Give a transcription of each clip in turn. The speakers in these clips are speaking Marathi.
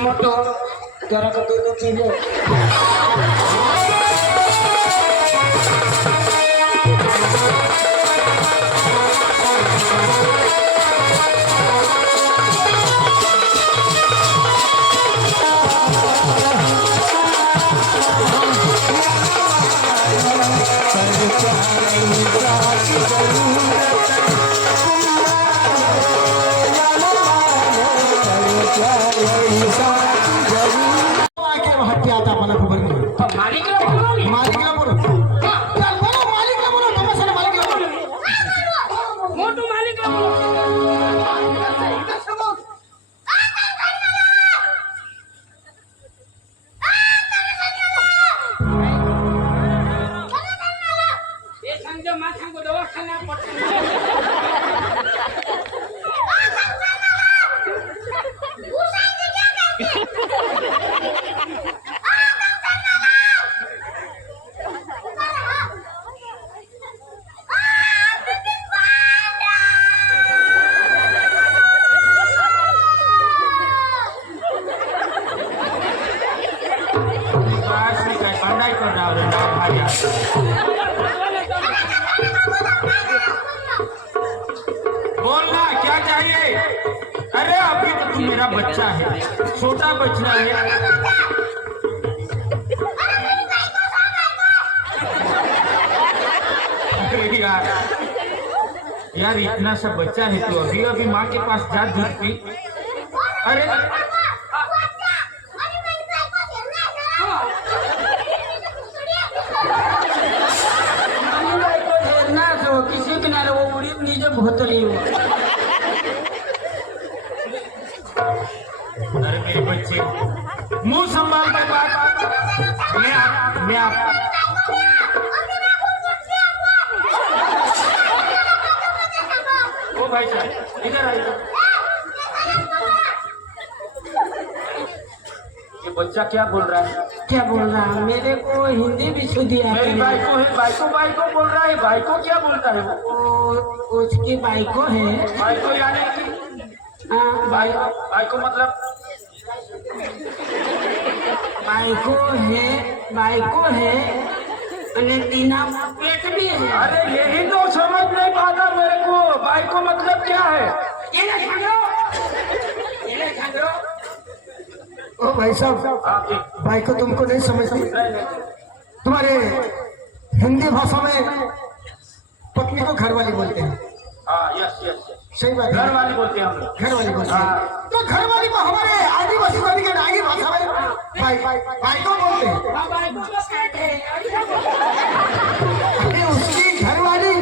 मोटो जरा का दूध पी ले। बोलना क्या चाहिए? अरे अभी तो तू मेरा बच्चा है, छोटा बच्चा है। यार यार इतना सा बच्चा है तू, अभी अभी माँ के पास जा दूध पी। अरे किसी किनारे वो उड़ी नीचे भोतली हुआ। अरे मेरे बच्चे मुंह संभाल के बात। मैं आप ओ भाई साहब इधर आइए। ये बच्चा क्या बोल रहा है? क्या बोल रहा है? मेरे को हिंदी भी सुधी आती मेरी है। बाइको है, बाइको बोल रहा है। बाइको क्या बोलता है वो? उसकी बाइको है। बाइको यानी कि हाँ, बाइको मतलब बाइको है और तीना पेट भी है। अरे यही तो समझ नहीं पाता मेरे को, बाइको मतलब क्या है? ये ओ भाई साहब, भाई को तुमको नहीं समझती? तुम्हारे हिंदी भाषा में पत्नी को घरवाली बोलते हैं। यस सही बात है, घरवाली बोलते हैं हम लोग। घरवाली बोलते हैं। तो घरवाली को हमारे आदिवासी वाली के नागी भाषा में भाई को बोलते हैं। अरे उसकी घरवाली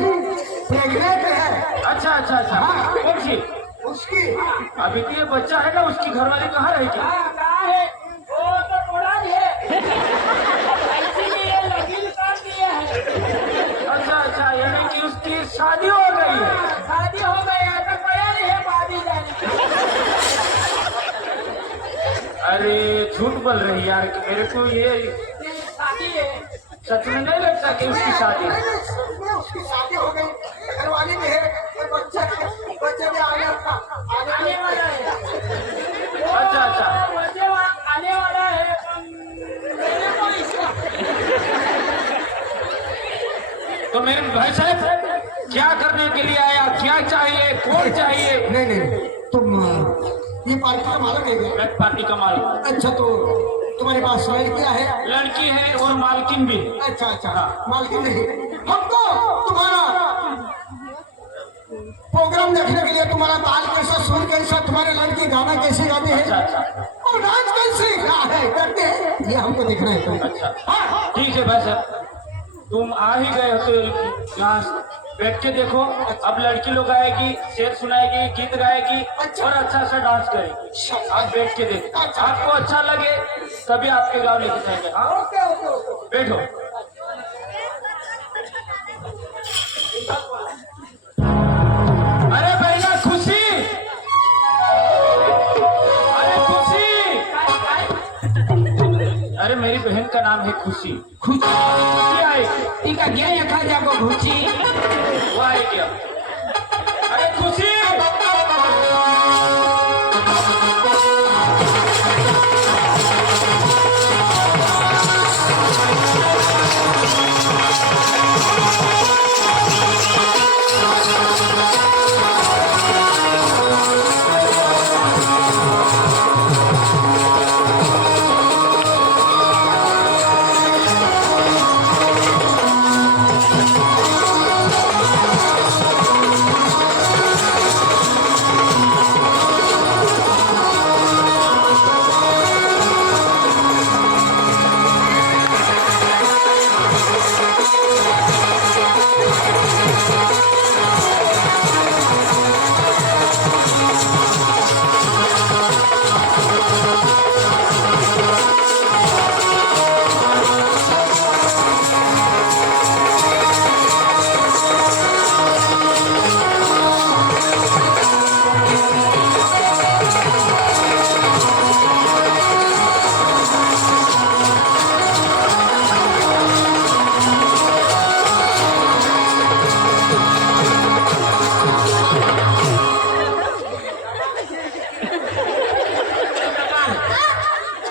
प्रेग्नेंट है। अच्छा कौन सी? उसकी अभी तो ये बच्चा है ना, उसकी घरवाली कहाँ रहेगी? अच्छा यानी कि उसकी शादी हो गई है। शादी हो गई है तो तैयारी है शादी जाने। अरे झूठ बोल रही यार कि मेरे को ये शादी है। सच में नहीं लगता कि उसकी शादी है। उसकी शादी हो गई, घरवाली में है, बच्चे में आने वाला है। अच्छा बच्चे आने वाला है। मेरे को इसका तो मेरे भाई साहब क्या करने के लिए आया? क्या चाहिए? कौन चाहिए? नहीं तुम ये पार्टी का मालूम है? मैं पार्टी का मालिक। अच्छा, तो तुम्हारे पास लड़कियां है? लड़की है और मालकिन भी। अच्छा मालकिन नहीं। हमको तुम्हारा प्रोग्राम देखने के लिए, तुम्हारा बाल कैसा, सुर कैसा, तुम्हारे लड़की गाना कैसे गाती है और डांस कैसे करते हैं, ये हमको देखना है। अच्छा ठीक है भाई साहब, तुम आ ही गए हो तो यहाँ बैठ के देखो। अब लड़की लोग आएगी, शेर सुनाएगी, गीत गाएगी और अच्छा डांस करेगी। आप बैठ के देखो, आपको अच्छा लगे तभी आपके गाँव लेके जाएंगे। बैठो। अरे भैया खुशी, अरे मेरी बहन का नाम है खुशी। खुशी आएगी, इनका क्या यखा जाको खुशी, वो आएगी। अरे खुशी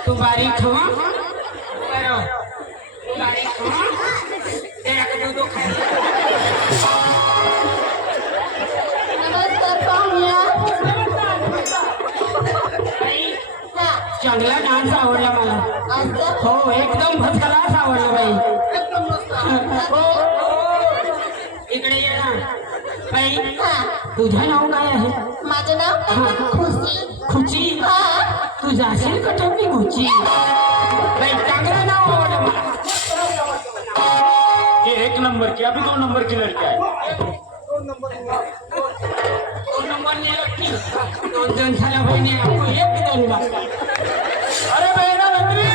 तू बारीक हो बरो तू बारीक हो तेरा का दूध खाए नमस्कार पाहुण्या. चांगला डान्स आवडला मला असं हो एकदम फर्स्ट क्लास आवडला बाई हो इकडे ये ना बाई हा. तुझं नाव काय आहे माझं नाव खुशी. खुची हा. तू जाशील कटक मी खुची बाई चांगलं नाव आवडलं मला ये 1 नंबर की अभी 2 नंबर की लड़की है. 2 नंबर ने लटकी 2 झाल्या बहिणी आपको 1-2 बाबा अरे बहना नंदनी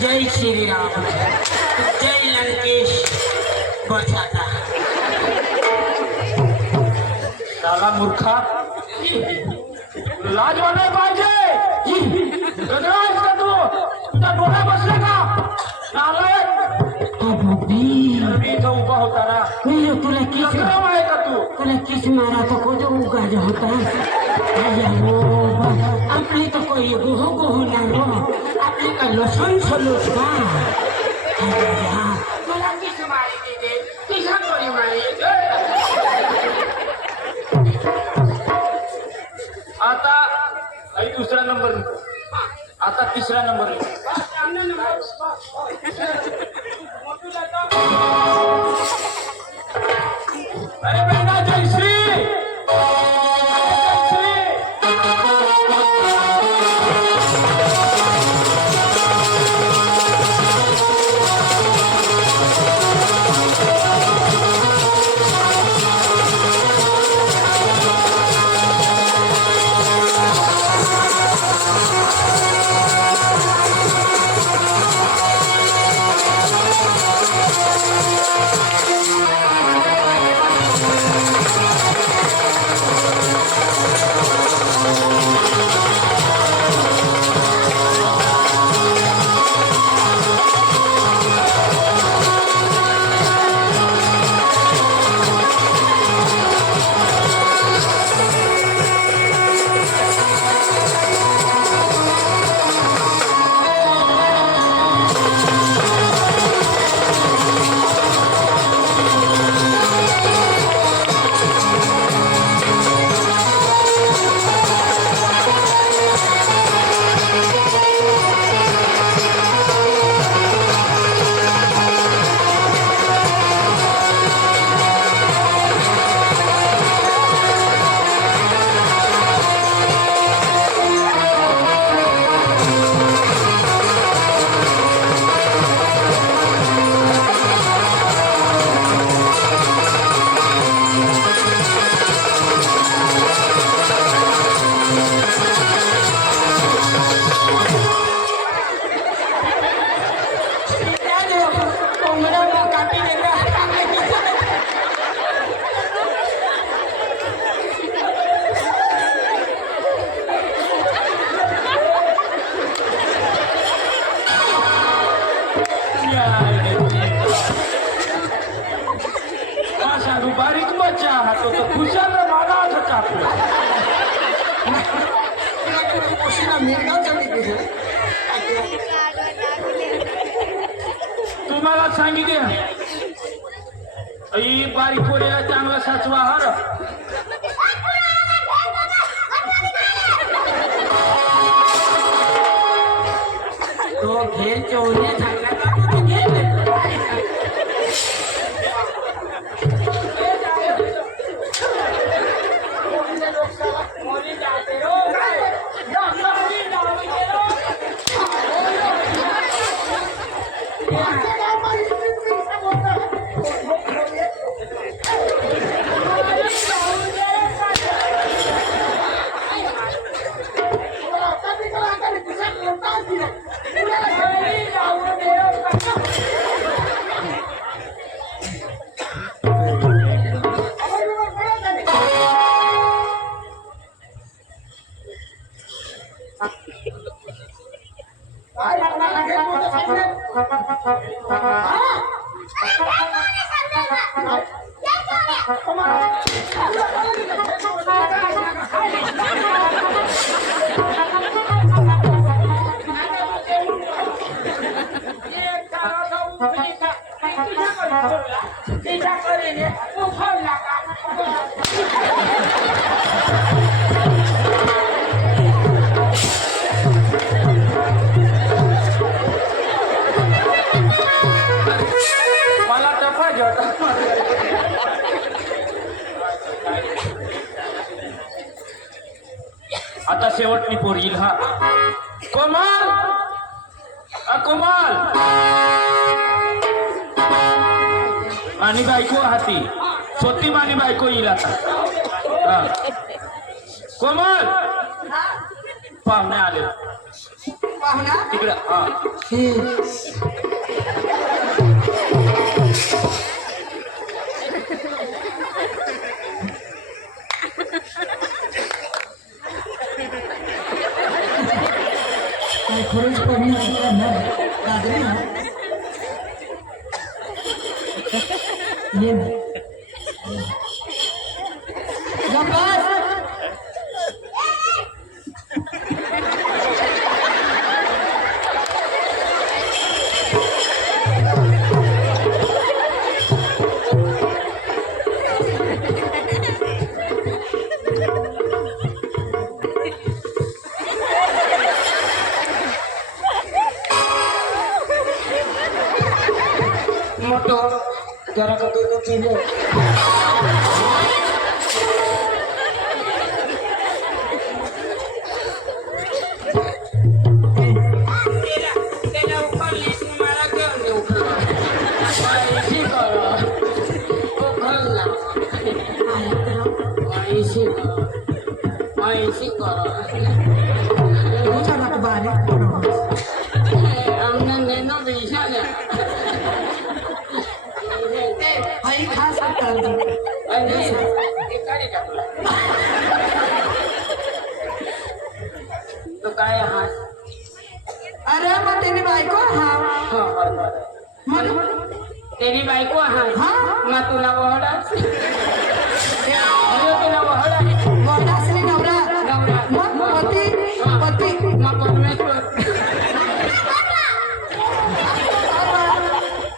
जय श्री राम जय लंकेश बचाता साला मूर्खा लाज वाटाय पाहिजे. गजरा आहेस का तू तुझा डोळा बसला का नालायक. मी इथं उभा होता ना तुला किस गजराव आहे का तू. तुला किस मारा तो को जो उगाज होता आपली तो कोई गोहो गोहो ना रो आपली का लसन सलूट का तुला किस मारी दे किसा कोणी मारी आता आई 2रा नंबर आता 3रा नंबर अरे बहना जयश्री सांगू बारीक बच्चा आहात तो खुशाल मला असं टाकू पोशीला मिरगाव चढली तुम्हाला सांगितले ही बारीक पोरीला चांगला साचवा हर तो खेळ चोरणे चांगला का खेळ मला टफा घेता आता शेवटनी पोर येईल हा कोमल कोमल मानी बायको हाती सोती मानी बायको येईल आता हा. कोमल पाहुणे आले पाहुणा तिकडं हा खरंच कमी लागली ना ये मोटो जरा का दूध पी ले त्याला उकळली तुम्हाला घेऊन देऊ ऐशी करा उकळला ऐशी तुझा ना बारीक हमने नैनो बेचा लिया आई खास करतात तो काय हात अरे मग त्याने बायको हा मग तेरी बायको हात हा मग तुला वहडा तुला वहडा मोठासनी नवरा नवरा मग पती पती मग परमेश्वर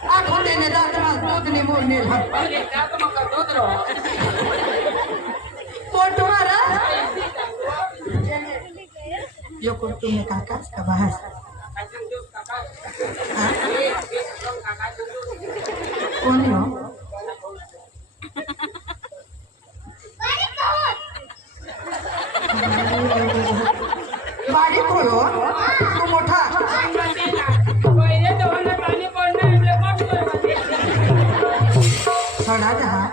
आठवड्याने दाखला दूध ने मोडणे अरे त्यात मग दूध राह पोट मारा यो कोण तुम्ही काकाच का बहास कोण हो बारीक हो तू मोठा सड़ा दहा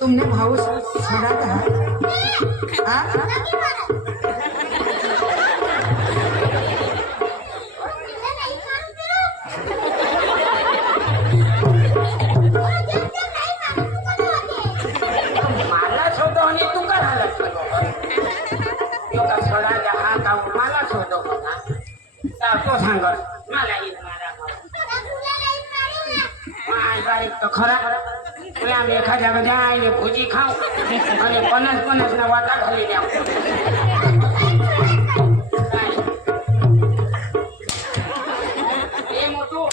तुमने भाऊ सड़ा दहा मला शोधो आणि तू का झाला का सोडा हा का मला शोधो बघा तो सांग मला येईल मला बारीक तो खरा એટલે આમ એખાદા બધા આવીને ભૂજી ખાવ અને 50 ના વાટા ખાલી જાવ એ મોટું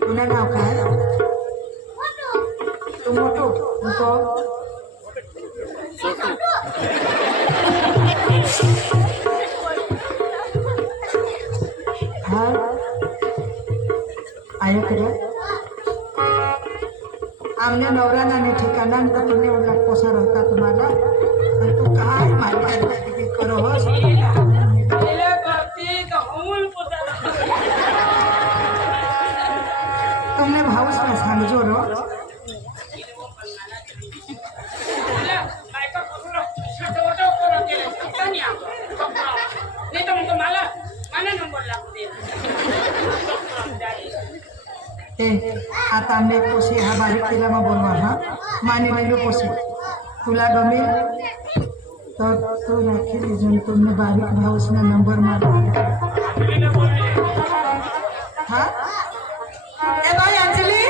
तुला नाव काय तू मोठू तो हा आहे तुला आमने नवरा नाही ठिकाणा तर तुम्ही एवढा पोसार होता तुम्हाला आणि तू काय माहिती करो होस तुमने भाऊस में समझो रो ए आता आमने पोसे हा बारीक तिला मग बोलवा हा माने नाही पोसे तुला गमेल तर तू राखी लिजून तुमने बारीक भाऊस ना नंबर मारा हा ए भाई अंजलि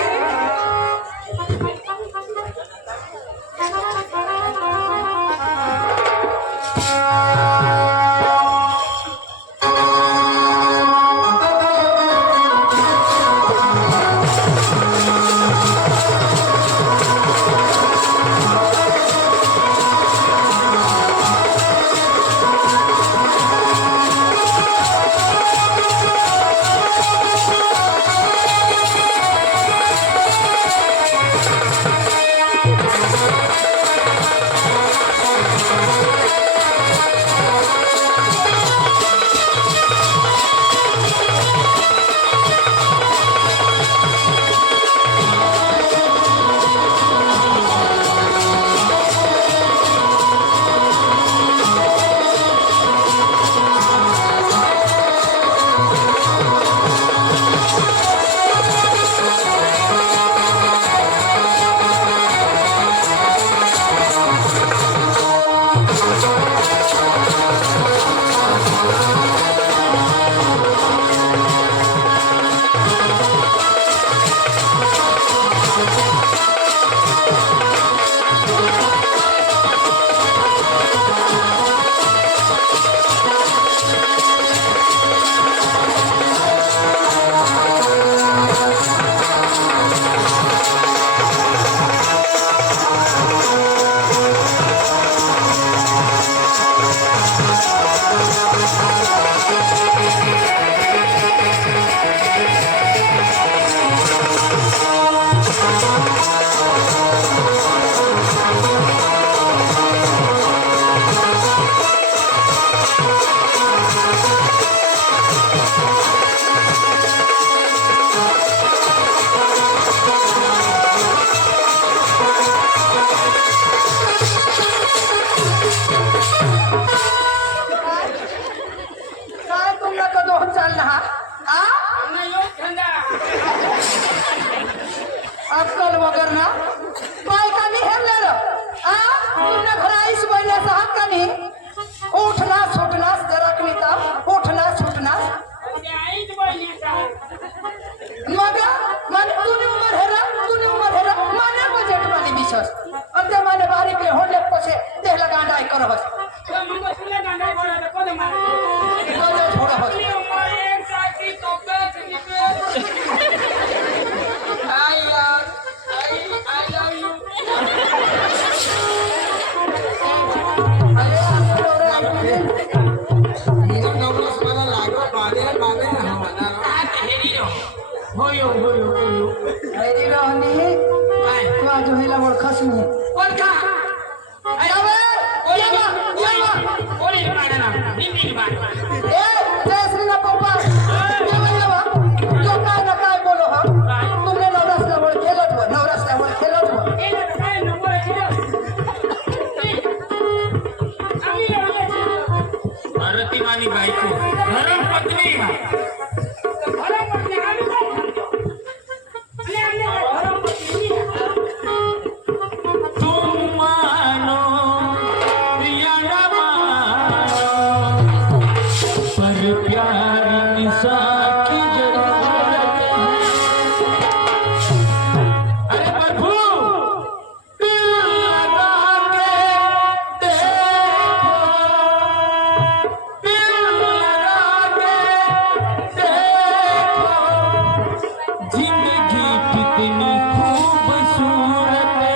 अक्कल वगैरे ना बायकांनी हेरलेलं तुमच्या घरा आईस बैलाचा हक्काने उठनास सुटनास जराकनीचा उठनास सुटनास मग तुने उमर हेरा माने बजेट वाली विशेष अंते माने बारी के होले पसे देहला गांडाई करबस छोड़ा बस आई ऐसा की जरूरत है। अरे प्रभु दिल लगा के देखो, दिल लगा के देखो, जिंदगी कितनी खूबसूरत है।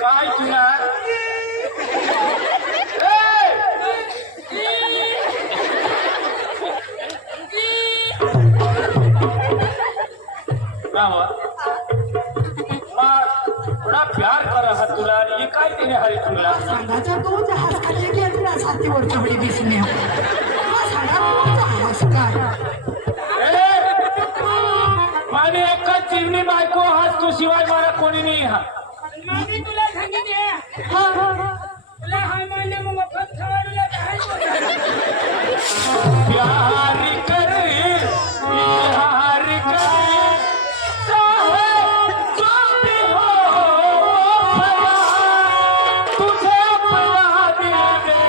काय तुला थोडा प्यार कर हा तुला हे काय तिने हरी तुला सांगायचा तो जहाज खाली गेली ना छातीवर तेवढी दिसणे सांगा तो जहाज काय माने एकच चिमणी बायको हाच तू शिवाय मला कोणी नाही हा मामी तुला सांगितले तुला हाय मान्य मग मफत खवायला प्यार करे प्यार करे चाहे जो भी हो भला तुझे अपना दिल दे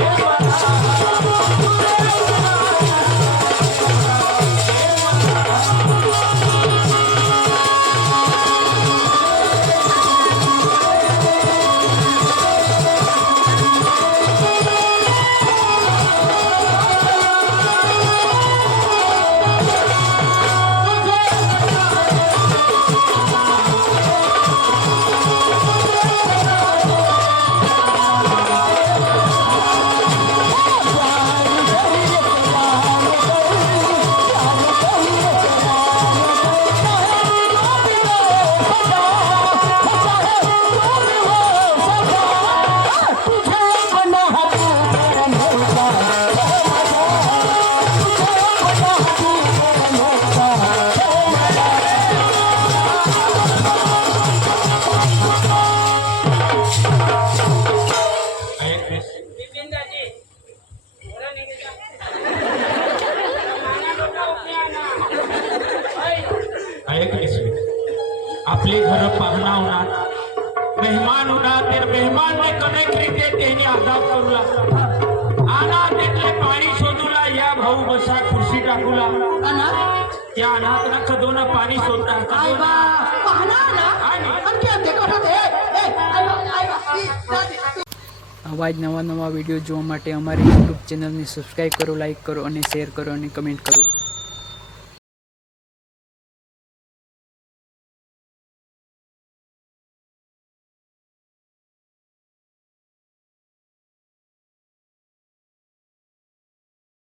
ये बता आपले घर पाहणा होणार मेहमान होणार तर मेहमानने कनेक्ट रीते त्याने आदाब करूला आना त्यातले पाणी शोधूला या भाऊ बसा खुर्शी टाकूला त्या अनाथना कदोना पाणी शोधणार कदोना આવા જ નવા નવા વિડીયો જોવા માટે અમારી યુટ્યુબ ચેનલને સબસ્ક્રાઈબ કરો, લાઈક કરો અને શેર કરો અને કમેન્ટ કરો.